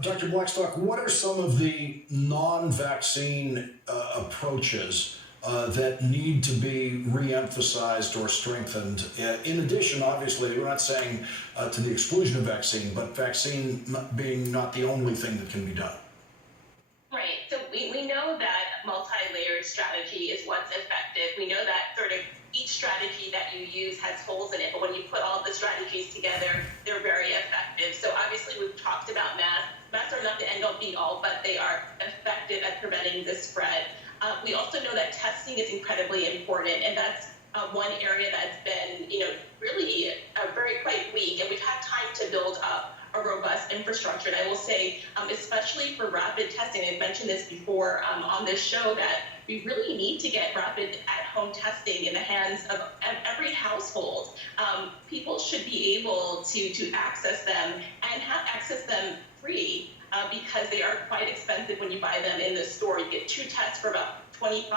Dr. Blackstock, what are some of the non-vaccine approaches that need to be re-emphasized or strengthened? In addition, obviously, we're not saying to the exclusion of vaccine, but vaccine being not the only thing that can be done. Right. So we know that multi-layered strategy is what's effective. We know that sort of each strategy that you use has holes in it, but when you put all the strategies together, they're very effective. So obviously we've talked about masks. Masks are not the end all be all, but they are effective at preventing the spread. We also know that testing is incredibly important, and that's one area that's been, really very quite weak, and we've had time to build up a robust infrastructure. And I will say, especially for rapid testing, I've mentioned this before on this show, that we really need to get rapid at-home testing in the hands of every household. People should be able to access them and have access them free because they are quite expensive when you buy them in the store. You get 2 tests for about $25.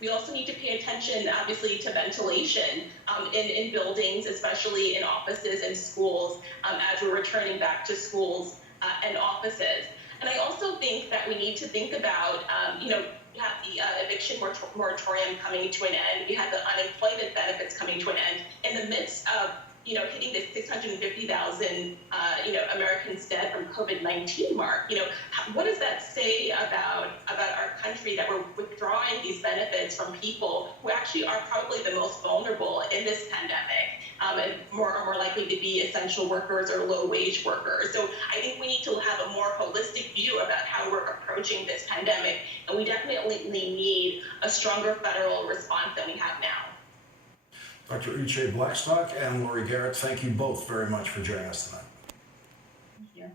We also need to pay attention, obviously, to ventilation in buildings, especially in offices and schools, as we're returning back to schools and offices. And I also think that we need to think about, we have the eviction moratorium coming to an end. We have the unemployment benefits coming to an end. In the midst of hitting this 650,000, Americans dead from COVID-19 mark. What does that say about our country, that we're withdrawing these benefits from people who actually are probably the most vulnerable in this pandemic, and are more likely to be essential workers or low-wage workers? So I think we need to have a more holistic view about how we're approaching this pandemic, and we definitely need a stronger federal response than we have now. Dr. Uche Blackstock and Lori Garrett, thank you both very much for joining us tonight. Thank you.